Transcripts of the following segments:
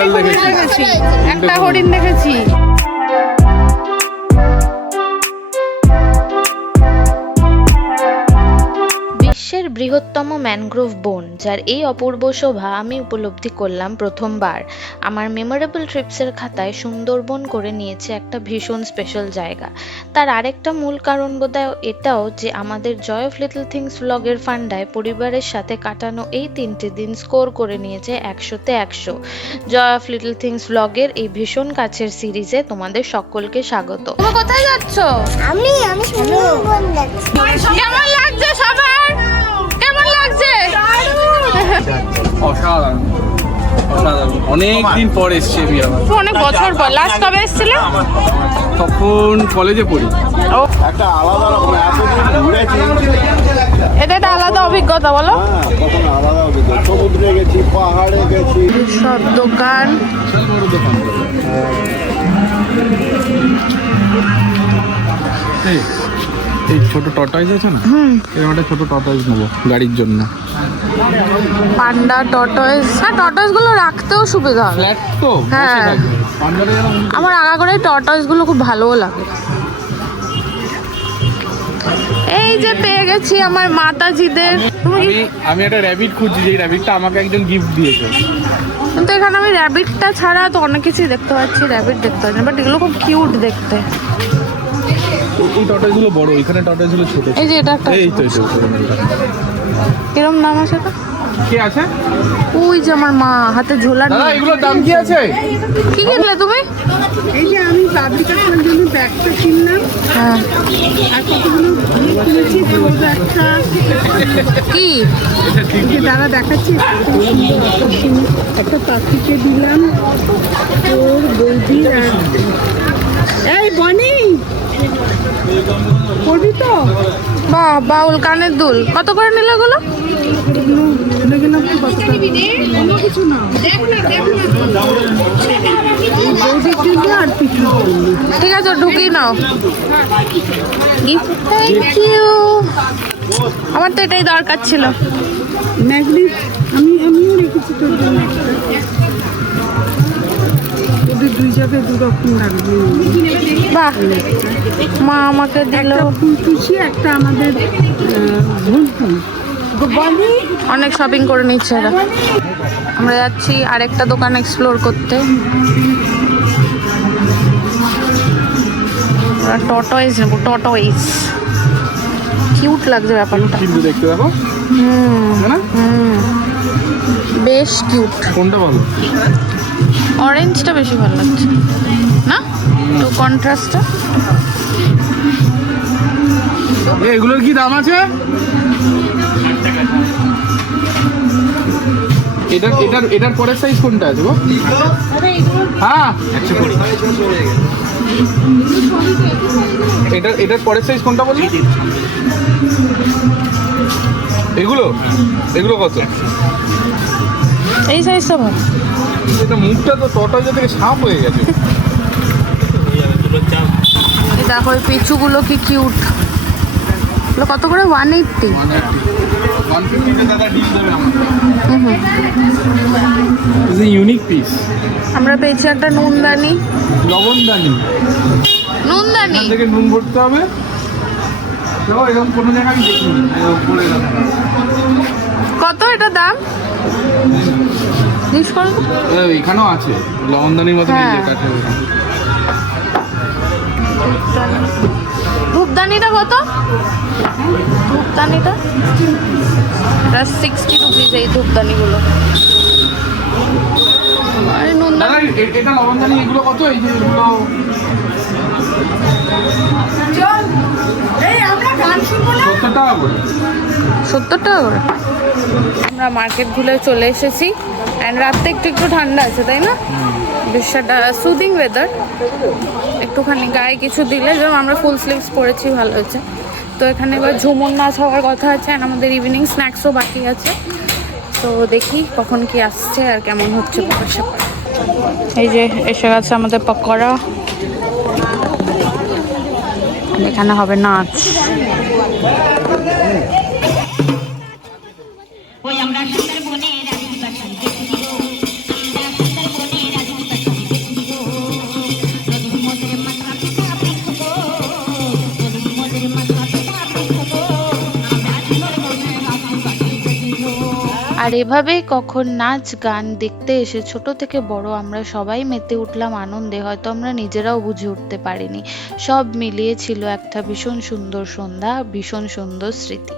বিড়াল দেখেছি, একটা হরিণ দেখেছি। বিশ্বের বৃহত্তম ম্যানগ্রোভ বন, যার এই অপূর্ব শোভা আমি উপলব্ধি করলাম প্রথমবার। আমার মেমোরেবল ট্রিপসের খাতায় সুন্দরবন করে নিয়েছে একটা ভীষণ স্পেশাল জায়গা। তার আরেকটা মূল কারণ বোধহয় এটাও যে আমাদের জয় অফ লিটল থিংস ব্লগের ফান্ডায় পরিবারের সাথে কাটানো এই 3টে দিন স্কোর করে নিয়েছে 100-তে 100। জয় অফ লিটল থিংস ব্লগের এই ভীষণ কাছের সিরিজে তোমাদের সকলকে স্বাগত। তুমি কোথায় যাচ্ছ? আমি সুন্দরবন যাচ্ছি। কেমন লাগছে সবার? কেমন লাগছে? অসাধারণ অসাধারণ। অনেকদিন পর এসছি আমি আবার। অনেক বছর পর। লাস্ট কবে এসেছিলে? তখন কলেজে পড়ি। একটা আলাদা রকম এতদিন ঘুরেছি। এটা একটা আলাদা অভিজ্ঞতা, বলো। তখন আলাদা অভিজ্ঞতা। সমুদ্রে গেছি, পাহাড়ে গেছি। সব দোকান। এই ছোট টর্টয়েস আছে না, এরকম একটা ছোট টর্টয়েস নেবো গাড়ির জন্য। পান্ডা, টর্টয়েস। হ্যাঁ, টর্টয়েস গুলো রাখতেও সুবিধা হবে। ফ্ল্যাট তো হ্যাঁ। আমার আগাগোড়াই টর্টয়েস গুলো খুব ভালোও লাগে। এই যে পেয়ে গেছি আমার মাতাজিদের। আমি একটা র্যাবিট খুঁজছি, যে র্যাবিটটা আমাকে একজন গিফট দিয়েছে। কিন্তু এখানে আমি র্যাবিটটা ছাড়া তো অনেক কিছুই দেখতে পাচ্ছি, র্যাবিট দেখতে পাচ্ছি, বাট এগুলো খুব কিউট দেখতে। এই টর্টয়েস গুলো বড়, এখানে টর্টয়েস গুলো ছোট। এই যে এটা একটা। এই তো কিরম দাম আছে এটা? কি আছে? ওই যে আমার মা হাতে ঝোলা দাদা নিয়ে। এগুলোর দাম কি আছে? কি কিনলে তুমি? এই যে আমি পাবলিকেশনের জন্য ব্যাগটা কিনলাম, হ্যাঁ। আর কতগুলো কিনেছি। তোর ব্যাগটা কি? এই যে দাদা দেখাচ্ছি, একটা পাখিকে দিলাম, তোর বৌদির। আর এই বনি করবি তো? বাহ, বাউল কানের দুল কত করে নিলে ওগুলো? এগুলো ভুলে গেলাম তো কত টাকা। অন্য কিছু না, বৌদির জন্য আর পিঠা। ঠিক আছে, ঢুকিয়ে নাও। Thank you. আমার তো এটাই দরকার ছিল। ম্যাগনেট আমিও রেখেছি তোর জন্য একটা। ওদের দুই জায়গায় দু রকম লাগবে। বাহ, মা আমাকে দিল। একটা ফুলটুসি, একটা আমাদের ঝুলফুল। অনেক শপিং করে নিচ্ছে এরা। আমরা যাচ্ছি আরেকটা দোকান এক্সপ্লোর করতে। টর্টয়েস নেবো, টর্টয়েস। কিউট লাগছে ব্যাপারটা। কিন্তু দেখতে দেখো, না বেশ কিউট। কোনটা ভালো? অরেঞ্জটা বেশি ভালো লাগছে না? তো কন্ট্রাস্টটা। এগুলোর কি দাম আছে? এটার পরের সাইজ কোনটা আছে গো? হ্যাঁ, এটার পরের সাইজ কোনটা বলি? এগুলো কত? এই সাইজটা ভালো। এটা মুখটা তো টর্টয়েস থেকে সাপ হয়ে গেছে। দেখো ওই পিছুগুলো কি কিউট। কত করে? 180। Unique piece. আমরা পেয়েছি একটা নুনদানি। লবণদানি। নুনদানি থেকে নুন ভরতে হবে। দেখো এরকম কোনো জায়গায় আমি দেখিনি। কত এটা দাম? জিজ্ঞেস করো। এখানেও আছে লবণদানির মতো। হ্যাঁ। ধূপদানিটা কত? ধূপদানিটা 60 রুপিস। এই ধূপদানিগুলো। আরে নুনদানি এটা লবণদানি। এগুলো কত? এই যে এগুলো 70 টাকা করে। 70 টাকা করে। আমরা মার্কেট ঘুরে চলে এসেছি। অ্যান্ড রাতে একটু একটু ঠান্ডা আছে, তাই না? বেশটা সুদিং ওয়েদার। একটুখানি গায়ে কিছু দিলে, যেমন আমরা ফুল স্লিভস পরেছি, ভালো হয়েছে। তো এখানে এবার ঝুমুর নাচ হওয়ার কথা আছে, আর আমাদের ইভিনিং স্ন্যাক্সও বাকি আছে। তো দেখি কখন কি আসছে আর কেমন হচ্ছে ব্যাপার স্যাপার। এই যে এসে গেছে আমাদের পকোড়া। এখানে হবে নাচ। ওই আমরা সুন্দরবনের আদিবাসী দেখি আমরা সুন্দরবনের আর এভাবেই কখন নাচ গান দেখতে এসে ছোট থেকে বড় আমরা সবাই মেতে উঠলাম আনন্দে, হয়তো আমরা নিজেরাও বুঝে উঠতে পারিনি। সব মিলিয়ে ছিল একটা ভীষণ সুন্দর সন্ধ্যা, ভীষণ সুন্দর স্মৃতি।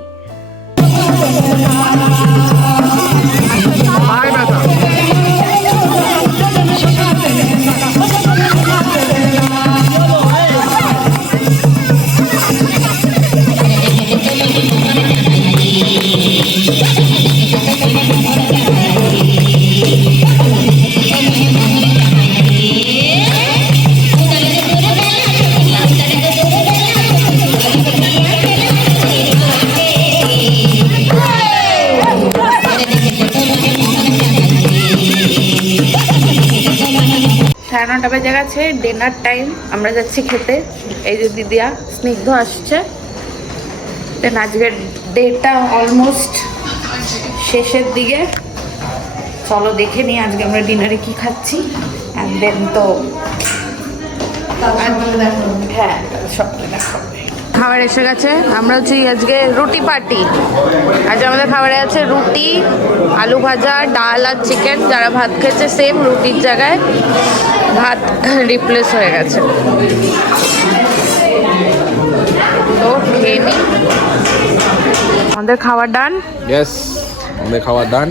সাড়ে 9টা বেজে গেছে, ডিনার টাইম, আমরা যাচ্ছি খেতে। এই যে দিদিয়া স্নিগ্ধ আসছে। দেন আজকের ডেটা অলমোস্ট শেষের দিকে, চলো দেখে নিই আজকে আমরা ডিনারে কি খাচ্ছি। অ্যান্ড দেন তো হ্যাঁ সব খাবার এসে গেছে। আমরা হচ্ছি আজকে রুটি পার্টি। আজ আমাদের খাবারে আছে রুটি, আলু ভাজা, ডাল আর চিকেন। যারা ভাত খেয়েছে সেম রুটির জায়গায় ভাত রিপ্লেস হয়ে গেছে। তো খেয়ে নিই। আমাদের খাবার ডান। ইয়েস, আমাদের খাওয়া ডান।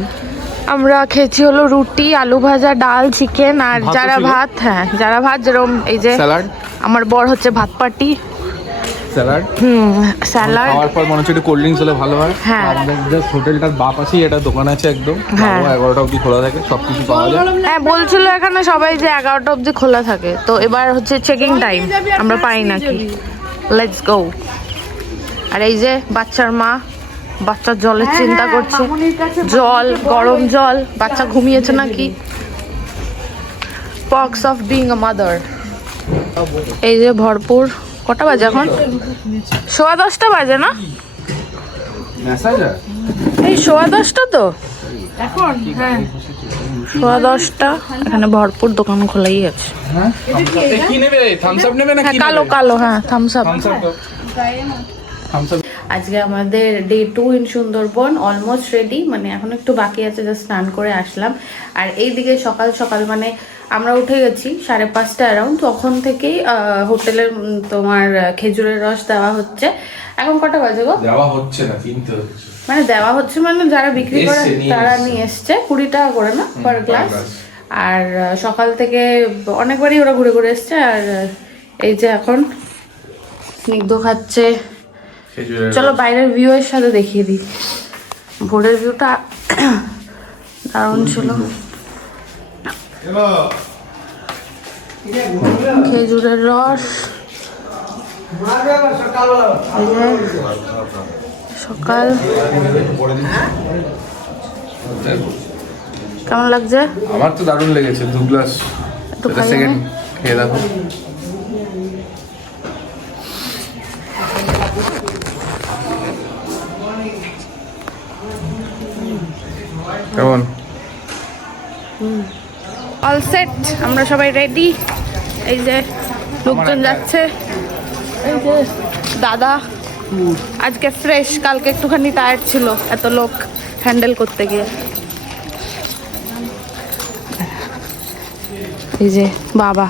আমরা খেয়েছি হলো রুটি, আলু ভাজা, ডাল, চিকেন আর ভাতও যারা ছিল। ভাত, হ্যাঁ যারা ভাত যেরকম এই যে স্যালাড, আমার বর হচ্ছে ভাত পার্টি। Salad salad. খাওয়ার পর মনে হচ্ছে একটু কোল্ড ড্রিঙ্কস হলে ভালো হয়। হ্যাঁ। আর জাস্ট হোটেলটার বাপ আছেই এটা দোকান আছে একদম। হ্যাঁ। 11টা অবধি খোলা থাকে, সব কিছু পাওয়া যায়। হ্যাঁ বলছিল এখানে সবাই যে 11টা অবধি খোলা থাকে। তো এবার হচ্ছে চেকিং টাইম, আমরা পাই নাকি। Let's go. আর এই যে বাচ্চার মা, বাচ্চার জলের চিন্তা করছে। জল, গরম জল, বাচ্চা ঘুমিয়েছে নাকি। Pox of being a mother. এই যে ভরপুর। কটা বাজে এখন? 10:15 বাজে না? মেসাজ এই 10:15 তো এখন। হ্যাঁ 10:15। এখানে ভরপুর দোকান খোলাই আছে। হ্যাঁ, কি নেবে? থামস আপ নেবে না হ্যাঁ কি কালো নেবে? কালো, হ্যাঁ থামস আপ। থামস আপ দাও। Thums Up. আজকে আমাদের day 2 in Sundarban almost ready, মানে এখন একটু বাকি আছে, জাস্ট স্নান করে আসলাম। আর এইদিকে সকাল সকাল মানে আমরা উঠে গেছি 5:30 অ্যারাউন্ড, তখন থেকেই হোটেলের তোমার খেজুরের রস দেওয়া হচ্ছে। এখন কটা বাজে গো? দেওয়া হচ্ছে না, কিনতে হচ্ছে। মানে দেওয়া হচ্ছে মানে যারা বিক্রি করে এসছে, নিয়ে তারা এসছে। নিয়ে এসছে 20 টাকা করে না পার গ্লাস। glass। আর সকাল থেকে অনেকবারই ওরা ঘুরে ঘুরে এসছে। আর এই যে এখন স্নিগ্ধ খাচ্ছে। খেজুরের চলো বাইরের ভিউ এর সাথে দেখিয়ে দিই। ভোরের ভিউটা দারুণ ছিল। খেজুরের রস, এই যে সকাল। কেমন লাগছে? আমার তো দারুণ লেগেছে। 2 গ্লাস। একটু এটা খাই সেকেন্ড আমি। খেয়ে দেখো। কেমন? অল সেট, আমরা সবাই রেডি। এই যে লোকজন যাচ্ছে। এই যে দাদা আজকে ফ্রেশ, কালকে একটুখানি টায়ার্ড ছিল এত লোক হ্যান্ডেল করতে গিয়ে। এই যে বাবা,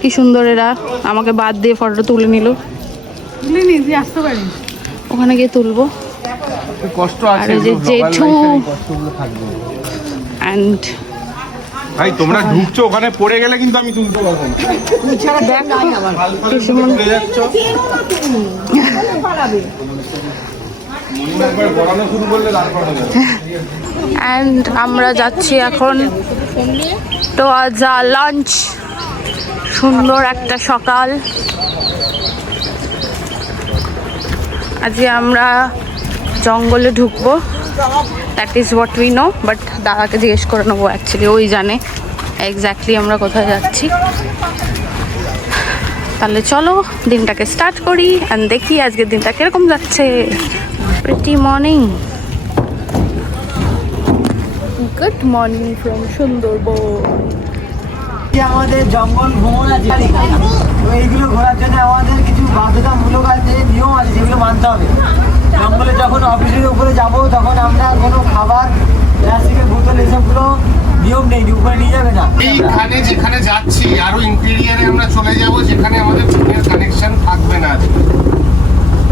কি সুন্দর এরা আমাকে বাদ দিয়ে ফটো তুলে নিল। আসতে পারি ওখানে গিয়ে তুলবো। কষ্ট আর আছে এই যে জেঠু কষ্টগুলো থাকবে। অ্যান্ড ভাই তোমরা ঢুকছো, ওখানে পড়ে গেলে কিন্তু আমি তুলতে পারবো না। ঘুরে যাচ্ছ। একবার বড়ানো শুরু করলে তারপর হবে। অ্যান্ড আমরা যাচ্ছি এখন তো আজ লাঞ্চ। সুন্দর একটা সকাল। আজকে আমরা জঙ্গলে ঢুকবো, that is what we know. But দাদাকে জিজ্ঞেস করে নেবো, অ্যাকচুয়ালি ওই জানে এক্স্যাক্টলি আমরা কোথায় যাচ্ছি। তাহলে চলো দিনটাকে স্টার্ট করি অ্যান্ড দেখি আজকের দিনটা কিরকম যাচ্ছে। Pretty morning. Good morning from Sundarban. আমাদের জঙ্গল ভ্রমণ আছে, তো এইগুলো ঘোরার জন্য আমাদের কিছু বাধ্যতামূলক আছে, নিয়ম আছে, যেগুলো মানতে হবে। জঙ্গলে যখন অফিসের উপরে যাব তখন আমরা কোনো খাবার প্লাস্টিকের বোতল এসবগুলো নিয়ম নেই, উপরে নিয়ে যাবে না। এইখানে যেখানে যাচ্ছি আরো ইন্টেরিয়ারে আমরা চলে যাব, যেখানে আমাদের ফোনের কানেকশন থাকবে না।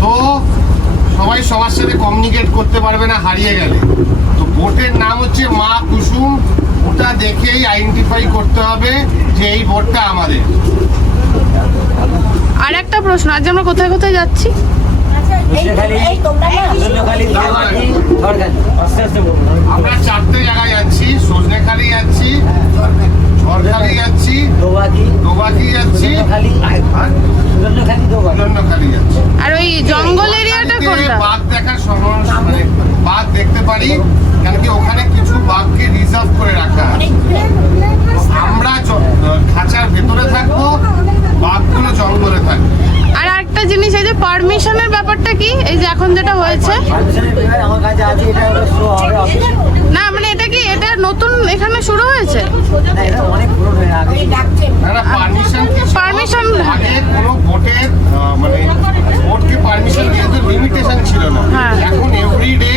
তো সবাই সবার সাথে কমিউনিকেট করতে পারবে না হারিয়ে গেলে। তো বোটের নাম হচ্ছে মা কুসুম, ওটা দেখেই আইডেন্টিফাই করতে হবে যে এই বোটটা আমাদের। আর একটা প্রশ্ন, আজ আমরা কোথায় কোথায় যাচ্ছি? আমরা 4টে জায়গায় যাচ্ছি, সজনেখালি যাচ্ছি, ঝড়খালি যাচ্ছি, দোবাকি যাচ্ছি, জন্যখালি যাচ্ছি। আর ওই জঙ্গল এরিয়াটা কোনটা? বাঘ দেখার মানে বাঘ দেখতে পারি, কারণ কি ওখানে কিছু বাঘকে রিজার্ভ করে রাখা আছে। আমরা খাঁচার ভেতরে থাকবো, বাঘগুলো জঙ্গলে থাকবে। আর একটা জিনিস, এই যে পারমিশনের ব্যাপারটা কি, এই যে এখন যেটা হয়েছে? আমার কাছে আছে, এটা শো হবে অফিসে। না মানে এটা কি, এটা নতুন এখানে শুরু হয়েছে? না, এটা অনেক পুরনো হয়ে আগে। পারমিশন আগে কোনো বোটের মানে বোটকে পারমিশন দিতে লিমিটেশন ছিল না। হ্যাঁ। এখন এভরিডে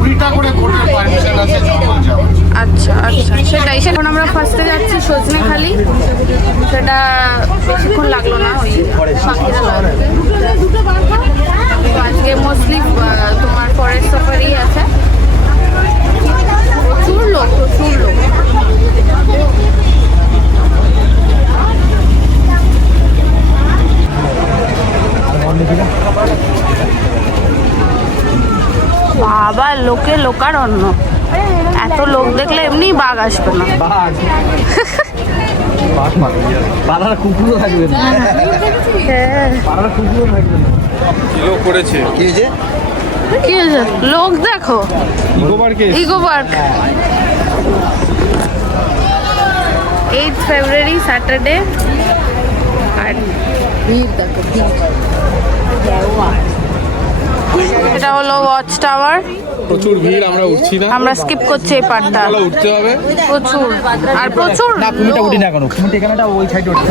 20টা করে বোটের পারমিশন আছে জঙ্গল যাওয়ার। আচ্ছা আচ্ছা, সেটাই। এখন আমরা ফার্স্টে যাচ্ছি সজনেখালি, সেটা বেশিক্ষণ লাগলো না, ওই পাখিরা লাগবে। তো আজকে মোস্টলি তোমার ফরেস্ট সাফারি আছে, প্রচুর লোক। বাবা, লোকে লোকারণ্য, এত লোক দেখলে এমনি বাঘ আসবে না। পাড়ার কুকুরও থাকবে না, হ্যাঁ। পাড়ার কুকুরও থাকবে না। লোক করেছে কি হয়েছে? কি হয়েছে? লোক দেখো, ইকো পার্কে ইকো পার্ক। 8 ফেব্রুয়ারি স্যাটারডে, আর ভিড় দেখো, এটা হলো ওয়াচ টাওয়ার। প্রচুর ভিড়, আমরা উঠছি না, আমরা স্কিপ করছি এই পার্টটা। উঠতে হবে প্রচুর আর প্রচুর না, কুমিটা উঠি না কেন, কুমিটা এখানেটা ওই সাইডে উঠি।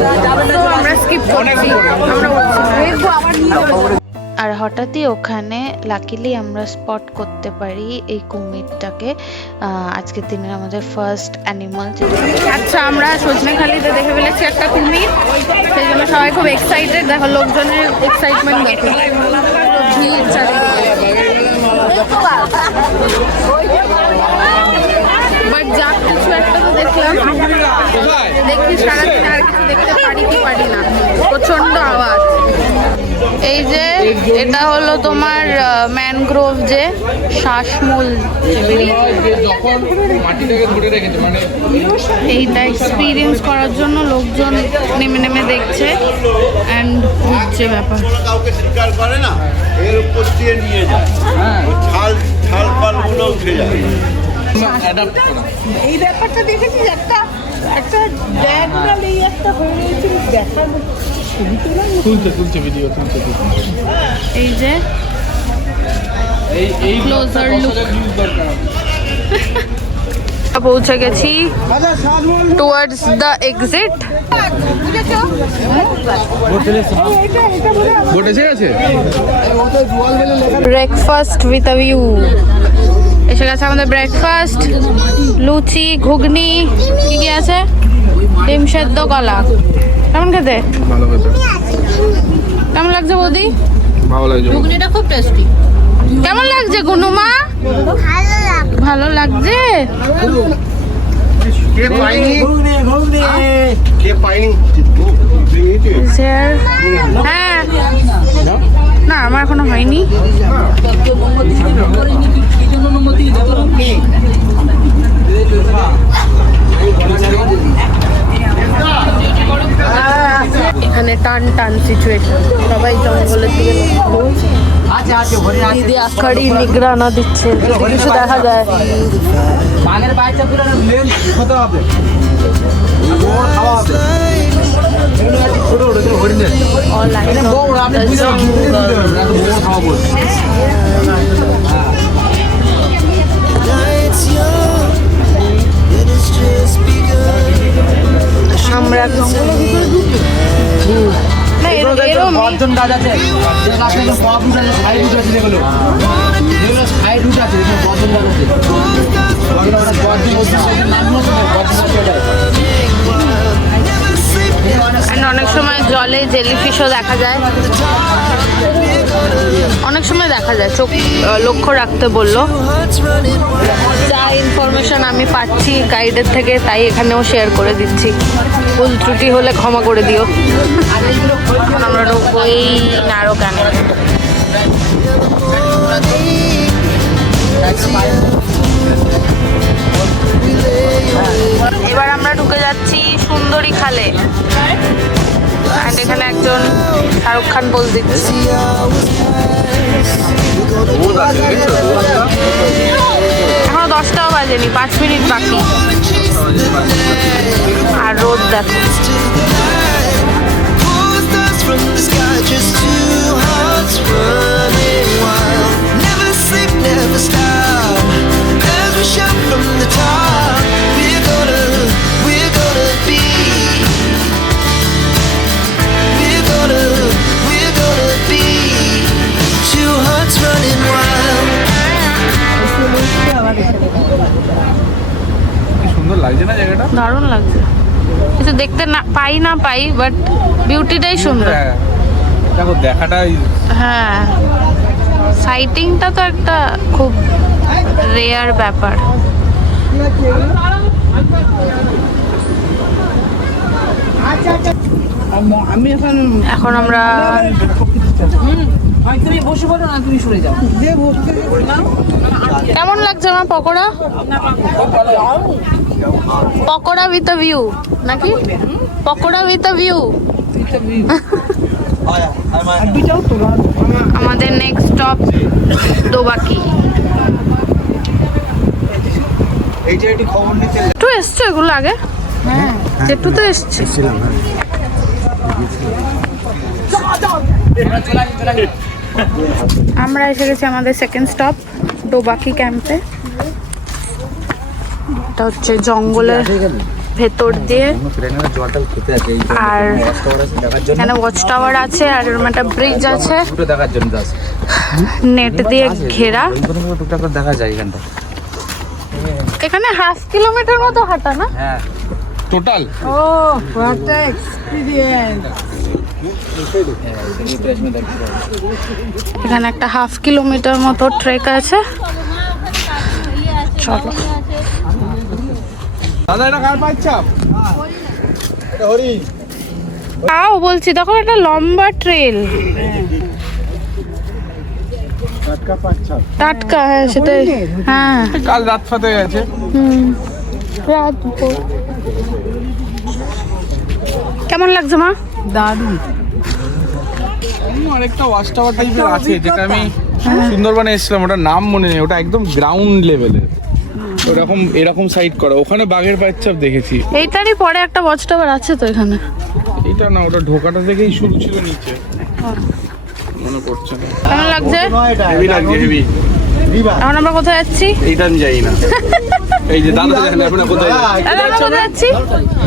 তো আমরা স্কিপ করছি, আমরা উঠছি। আর হঠাৎই ওখানে লাকিলি আমরা স্পট করতে পারি এই কুমিরটাকে। আজকের দিনের আমাদের ফার্স্ট অ্যানিমাল। আচ্ছা, আমরা সজনেখালিতে দেখে ফেলেছি একটা কুমির, সেই জন্য সবাই খুব এক্সাইটেড। দেখো লোকজনের এক্সাইটমেন্ট, দেখো ভিড় চারিদিকে। বাট যা কিছু একটা তো দেখলাম, দেখি সারাদিন আর কিছু দেখতে পারি কি পারি না, প্রচন্ড আওয়াজ। এই যে এটা হলো তোমার ম্যানগ্রোভ, যে শ্বাসমূল, যখন মাটিটাকে ধরে রেখেছে মানে এইটা এক্সপিরিয়েন্স করার জন্য লোকজন নেমে নেমে দেখছে অ্যান্ড ঘুরছে ব্যাপার। কাউকে শিকার করে না, এর উপর দিয়ে নিয়ে যায়, ছাল ছাল পালগুলো উঠে যায়। অ্যাডাপ্ট করা। এই ব্যাপারটা দেখেছিস, একটা একটা ডায়াগোনাল এই একটা হয়ে রয়েছে, দেখার তুলছে ভিডিও তুলছে। এই যে এই Closer look. দরকার। পৌঁছে গেছি টুয়ার্ডস দ্য এক্সিট। বোট এসে গেছে। ব্রেকফাস্ট উইথ আ ভিউ, এসে গেছে আমাদের ব্রেকফাস্ট। লুচি, ঘুগনি, কি কি আছে, ডিম সেদ্ধ, কলা। কেমন খেতে? ভালো খেতে, কেমন লাগছে বৌদি? ভালো লাগছে। ঘুগনিটা খুব টেস্টি। কেমন লাগছে গুনুমা? ভালো লাগছে। কে পাইনি, ঘুগনি ঘুগনি। কে পাইনি। হ্যাঁ, না আমার এখনো হয়নি। এখানে টান টান সিচুয়েশন, সবাই জঙ্গলের দিকে লক্ষ্য। আছে আছে, ঘরে আছে। দিদি আখাড়ি নিগরানা দিচ্ছে, যদি কিছু দেখা যায়। বাঘের বাচ্চাগুলো লেন হতে হবে, ওর খাওয়া হবে। এগুলো আছে ছোট ছোট হরিণের। All lights এটা বড়, of আপনি the বুঝতে পারবেন, jungle. এটা বড় খাওয়া বলছে। আমরা জঙ্গলের ভিতরে ঢুকি না, এরকম গাছ আছে, যে গাছে সব উঠে সাইড উঠে যেগুলো সাইড উঠে আছে এখানে বর্জন গাছ আছে And অনেক সময় জলে জেলিফিশও দেখা যায়, অনেক সময় দেখা যায়, চোখ লক্ষ্য রাখতে বললো। যা ইনফরমেশন আমি পাচ্ছি গাইডের থেকে তাই এখানেও শেয়ার করে দিচ্ছি, ভুল ত্রুটি হলে ক্ষমা করে দিও। এখন আমরা ঢুকবো এই ন্যারো ক্যানেল। এবার আমরা ঢুকে যাচ্ছি সুন্দরী খালে। আর এখানে একজন শাহরুখ খান পোজ দিচ্ছে। এখনো 10টাও বাজেনি, 5 মিনিট বাকি। আর রোদ দেখো। সুন্দর লাগছে না জায়গাটা? দারুণ লাগছে, কিছু দেখতে না পাই বাট বিউটিটাই সুন্দর। হ্যাঁ দেখো দেখাটাই। হ্যাঁ, সাইটিংটা তো একটা খুব রেয়ার ব্যাপার। আমি এখন আমরা তুমি বসে পড়ো না, তুমি সরে যাও। কেমন লাগছে আমার pakora? Pakora with a view নাকি? Pakora with a view. আমাদের নেক্সট স্টপ দোবাকি। একটু এসছো এগুলো আগে? হ্যাঁ, একটু তো এসছে। আমরা এসে গেছি আমাদের সেকেন্ড স্টপ দোবাকি ক্যাম্পে। এটা হচ্ছে জঙ্গলের ভেতর দিয়ে, আর এখানে ওয়াচ টাওয়ার আছে, আর এরকম একটা ব্রিজ আছে নেট দিয়ে ঘেরা। দেখা যায় এখানটা। এখানে 1/2 কিলোমিটার মতো হাঁটা না? হ্যাঁ টোটাল। ও হোয়াট আ এক্সপেরিয়েন্স। এখানে একটা 1/2 কিলোমিটার মতো ট্রেক আছে। চলো। দাদা এটা কার বাচ্চা? তাও বলছি তখন একটা লম্বা ট্রেল, টাটকা। হ্যাঁ সেটাই। হ্যাঁ কাল রাত ফাতে গেছে। রাত ভোর। কেমন লাগছে মা? দারুণ। আরেকটা ওয়াচ টাওয়ার টাইপের আছে যেটা আমি সুন্দরবনে এসেছিলাম, ওটার নাম মনে নেই। ওটা একদম গ্রাউন্ড লেভেলের, ওরকম এরকম সাইড করা। ওখানে বাঘের বাচ্চাপ দেখেছি। এইটারই পরে একটা ওয়াচ টাওয়ার আছে তো এখানে। এটা না, ওটা ঢোকাটা থেকেই শুরু ছিল নিচে, মনে পড়ছে না। কেমন লাগছে? হেভি লাগছে, হেভি। এখন আমরা কোথায় যাচ্ছি? এইটা আমি যাই না। এই যে দাদা দেখেন আপনারা কোথায় যাচ্ছেন? দাদা আমরা কোথায় যাচ্ছি?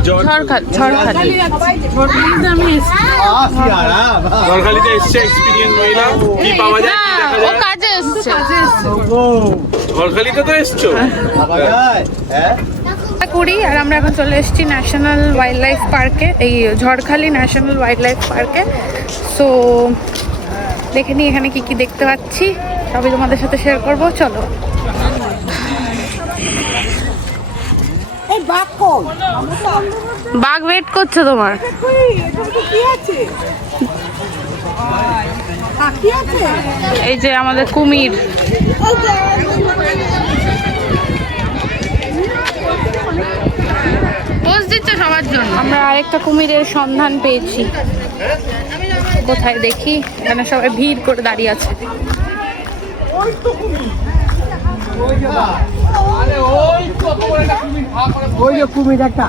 ঝড়খালি। ঝড়খালিতে এসছে এক্সপিরিয়েন্স মহিলা। কি পাওয়া যায়, কি দেখা ও যায়? কাজে এসছে। ঝড়খালিতে তো এসছো? কুড়ি। আর আমরা এখন চলে এসেছি ন্যাশনাল ওয়াইল্ড লাইফ পার্কে, এই ঝড়খালি ন্যাশনাল ওয়াইল্ড লাইফ পার্কে। সো দেখে নিই এখানে কি কি দেখতে পাচ্ছি, সবই তোমাদের সাথে শেয়ার করবো। চলো। এই বাঘ কোন? বাঘ ওয়েট করছে তোমার। কি আছে? কি আছে? এই যে আমাদের কুমির। পোজ দিচ্ছে সবার জন্য। আমরা আরেকটা কুমিরের সন্ধান পেয়েছি। কোথায় দেখি? এখানে সবাই ভিড় করে দাঁড়িয়ে আছে। ওই যে কুমির একটা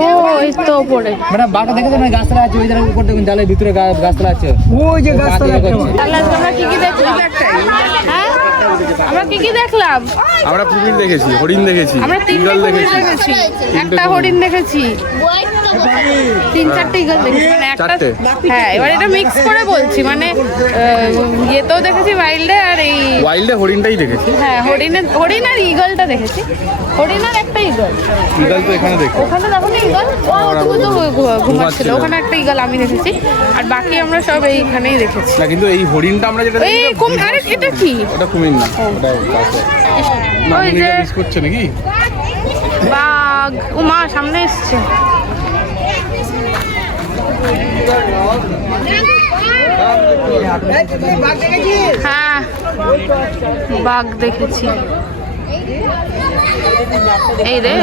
ও এই তো ওপরে। ম্যাডাম বাঘটা দেখেছেন? ওই গাছতলা আছে, ওই জায়গার উপর দেখুন, জালের ভিতরে গাছতলা আছে। ওই যে গাছতলা আছে। তাহলে আজকে আমরা কি কি দেখলাম? হ্যাঁ আমরা কি কি দেখলাম? আমরা কুমির দেখেছি, হরিণ দেখেছি, আমরা 3টে ঈগল কুমির দেখেছি। দেখেছি, একটা হরিণ দেখেছি। 3-4টে ঈগল দেখেছি, মানে একটা চারটে? হ্যাঁ, এবার এটা মিক্স করে বলছি, মানে ইয়েতেও দেখেছি ওয়াইল্ডে, আর এই ওয়াইল্ডে হরিণটাই দেখেছি, হ্যাঁ হরিণ আর ঈগলটা দেখেছি। হরিণ আর একটা ঈগল, ঈগল তো এখানে দেখি। ওখানে দেখো না ঈগল, তুমি তো ঘুমাচ্ছিল, ওখানে একটা ঈগল আমি দেখেছি, আর বাকি আমরা সব এইখানেই দেখেছি। না কিন্তু এই হরিণটা আমরা যেটা এই দেখি, আরে এটা কি? ওটা কুমির না, ওটা কাছে। ওই যে মিস করছে নাকি? বাঘ, ও মা সামনে এসছে। হ্যাঁ বাঘ দেখেছি, এই রে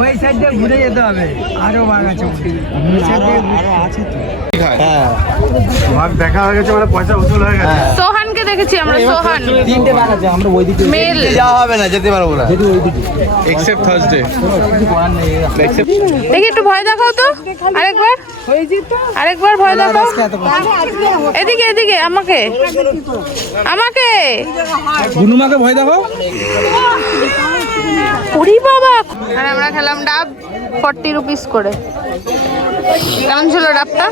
ওই সাইড দিয়ে ঘুরে যেতে হবে, আরো বাঘ আছে ওই সাইড দিয়ে আছে তো। ভাগ দেখা হয়ে গেছে, মানে পয়সা উসুল হয়ে গেছে। সোহানকে দেখেছি আমরা, সোহান 3টে বাঘ আছে, আমরা ওই দিকে মেল। যাওয়া হবে না, যেতে পারবো না। যদি ওই দিকে এক্সেপ্ট থার্সডে। কিছু করার নেই। দেখি একটু ভয় দেখাও তো, আরেকবার ভয় দেখাও। এদিকে এদিকে, আমাকে গুনুমাকে ভয় দেখো। ওরে বাবা, আর আমরা খেলাম ডাব 40 রুপিস করে। কেমন ছিল ডাবটা?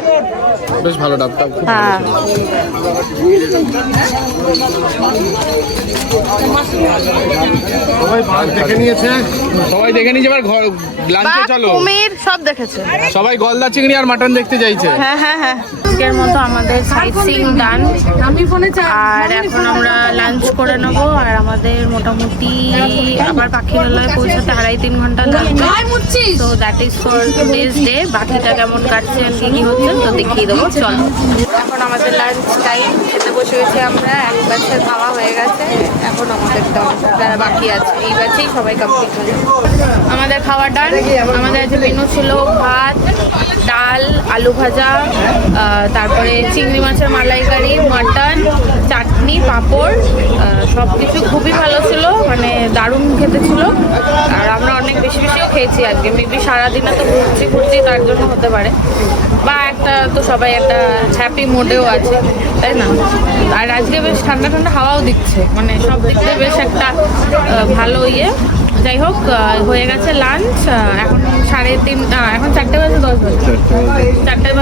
বেশ ভালো ডাবটা, খুব ভালো হ্যাঁ ছিল। সবাই ভাগ দেখে নিয়েছে। সবাই দেখে নিয়েছে, এবার ঘর লাঞ্চে বাঘ, চলো। কুমির সব দেখেছে। সবাই গলদা চিংড়ি আর মাটন দেখতে চাইছে। হ্যাঁ হ্যাঁ হ্যাঁ, আজকের মতো আমাদের সাইট সিইং ডান, আর এখন আমরা লাঞ্চ করে নেবো। আর আমাদের মোটামুটি আবার পাখিরালয় পৌঁছাতে 2.5-3 ঘন্টা লাগবে। তো that is for today's day. বাকিটা কেমন কাটছে আর কি কি হচ্ছে তো দেখিয়ে দেবো, চলো। এখন আমাদের লাঞ্চ টাইম, খেতে বসে গেছি আমরা। এক ব্যাচের খাওয়া হয়ে গেছে, এখন আমাদের যারা বাকি আছে এই ব্যাচেই সবাই কমপ্লিট হয়ে যাবে। আমাদের খাওয়া ডান। আমাদের আজকে মেনু ছিল ভাত, ডাল, আলু ভাজা, তারপরে চিংড়ি মাছের মালাইকারি, মাটন, চাটনি, পাঁপড়, সব কিছু খুবই ভালো ছিল, মানে দারুণ খেতে ছিল। আর আমরা অনেক বেশিও খেয়েছি আজকে, মেবি সারাদিনে তো ঘুরছি তার জন্য হতে পারে, বা একটা তো সবাই একটা হ্যাপি মোডেও আছে, তাই না? আর আজকে বেশ ঠান্ডা ঠান্ডা হাওয়াও দিচ্ছে, মানে সব দিক দিয়ে বেশ একটা ভালো ইয়ে। যাই হোক, হয়ে গেছে লাঞ্চ। এখন 3:30, এখন 4:10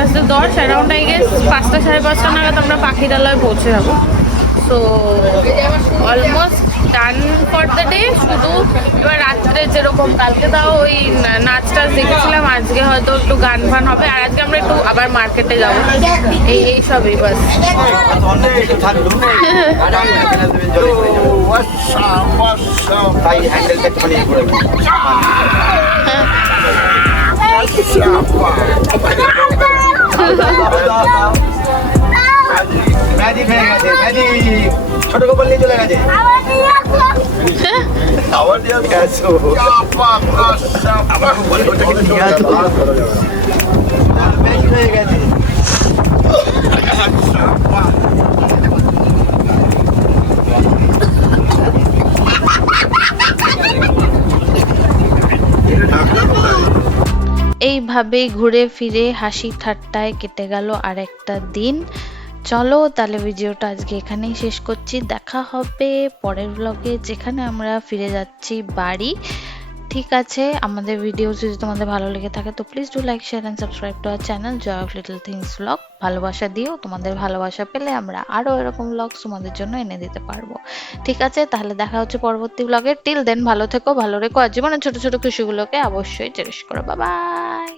বাজে, 4:10 অ্যারাউন্ড আই গেস 5টা 5:30 নাগাদ আমরা পাখিরালয় পৌঁছে যাবো। So almost done for the day. শুধু এবার রাত্রে যেরকম কালকে তাও ওই নাচ টাচ দেখেছিলাম, আজকে হয়তো একটু গান ফান হবে, আর আজকে আমরা একটু আবার মার্কেটে যাবো, এই সবই বাস। ম্যাজিক হয়ে গেছে, ম্যাজিক। ছোট গোপাল নিয়ে চলে গেছে, আবার দিয়ে গেছো। ম্যাজিক হয়ে গেছে। এইভাবেই ঘুরে ফিরে হাসি ঠাট্টায় কেটে গেল আর একটা দিন। চলো তাহলে ভিডিওটা আজকে এখানেই শেষ করছি। দেখা হবে পরের ব্লগে, যেখানে আমরা ফিরে যাচ্ছি বাড়ি। ঠিক আছে, আমাদের ভিডিও যদি তোমাদের ভালো লেগে থাকে তো please do like, share and subscribe to our channel joy of little things blog. ভালোবাসা দিও, তোমাদের ভালোবাসা পেলে আমরা আরও এরকম ব্লগস তোমাদের জন্য এনে দিতে পারবো। ঠিক আছে, তাহলে দেখা হচ্ছে পরবর্তী ব্লগে। টিল দেন ভালো থেকো, ভালো রেখো, আর জীবনের ছোট ছোট খুশিগুলোকে অবশ্যই চেরিশ করো। Bye bye.